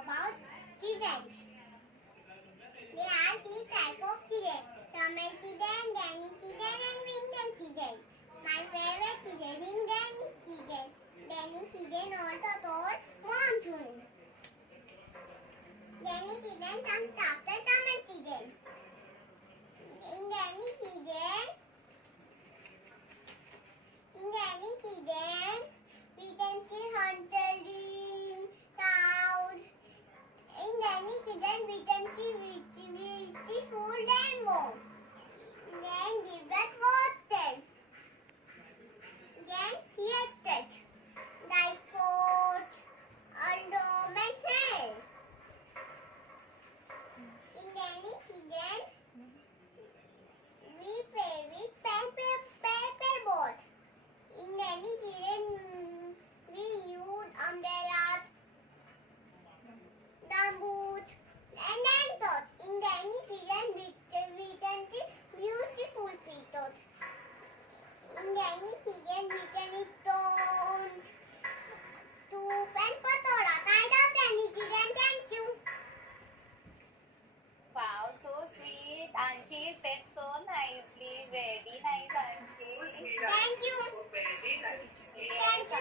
about children. There are three types of children: summer children, rainy children, and winter children. My favorite children is rainy children. Rainy children also called monsoon. Rainy children comes after summer children. In rainy children, we can see hunting cows. In rainy season, we can see beautiful rainbow. Then give us water. Then theatres like forts, dome and train. In rainy season, we play with paper boats. In rainy season, we use umbrellas, boots, and raincoats. In rainy season, we can see beautiful pictures. In rainy season, we can eat stones, soup, and pakoras. I love rainy season. Thank you. Wow, so sweet. Anshi said so nicely. Very nice, Anshi. Thank you. Yes, Thank you.